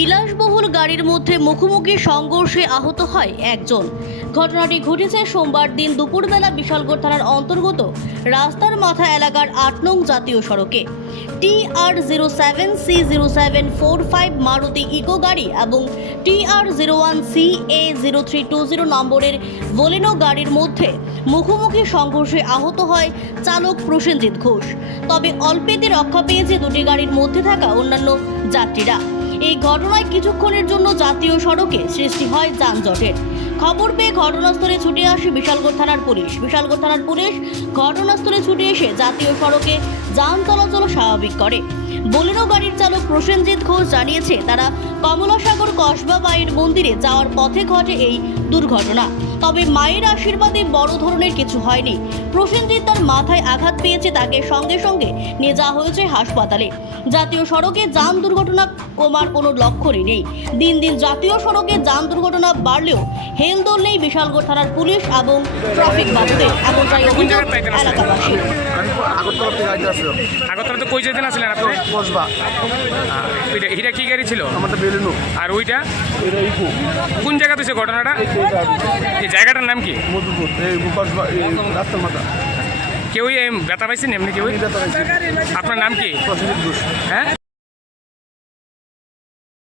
বিলাসবহুল গাড়ির মধ্যে মুখোমুখি সংঘর্ষে আহত হয় একজন। ঘটনাটি ঘটেছে সোমবার দিন দুপুরবেলা বিশালগড় থানার অন্তর্গত রাস্তার মাথা এলাকার আট নং জাতীয় সড়কে। T R zero seven C zero seven four five Maruti Eeco গাড়ি এবং T R zero one C A zero three two zero নম্বরের ভোলেনো গাড়ির মধ্যে মুখোমুখি সংঘর্ষে আহত হয় চালক প্রসেনজিৎ ঘোষ। তবে অল্পেতে রক্ষা পেয়েছে দুটি গাড়ির মধ্যে থাকা অন্যান্য যাত্রীরা। এই ঘটনায় কিছুক্ষণের জন্য জাতীয় সড়কে সৃষ্টি হয় যানজটের। খবর পেয়ে ঘটনাস্থলে ছুটে আসে বিশালগড় থানার পুলিশ। বিশালগড় থানার পুলিশ ঘটনাস্থলে ছুটে এসে জাতীয় সড়কে যান চলাচল স্বাভাবিক করে। বোলেরো গাড়ির চালক প্রসেনজিৎ ঘোষ জানিয়েছে তারা কমলাসাগর কসবা মায়ের মন্দিরে যাওয়ার পথে ঘটে এই দুর্ঘটনা। তবে মায়ের আশীর্বাদে বড় ধরনের কিছু হয়নি। প্রসেনজিৎ তার মাথায় আঘাত পেয়েছে তাকে সঙ্গে সঙ্গে নিয়ে যাওয়া হয়েছে হাসপাতালে। জাতীয় সড়কে যান দুর্ঘটনা কমার কোনো লক্ষণই নেই। দিন দিন জাতীয় সড়কে যান দুর্ঘটনা বাড়লেও হেলদোল নেই বিশালগড় থানার পুলিশ এবং ট্রাফিক বাবুদের এমনটাই অভিযোগ এলাকাবাসী আগরতলা তো কই যেতেন আসলেন আপনি? কসবা এটা কি গাড়ি ছিল? আমারটা বেলুনু। আর ওইটা? এটা ইকু। কোন জায়গা হয়েছে ঘটনাটা? এই জায়গাটার নাম কি? মধুপুর। এই কসবা রাস্তার মাথা। কেউ ব্যথা পাইছেন এমনি কেউ ব্যথা হয়েছে আপনার নাম কি? হ্যাঁ?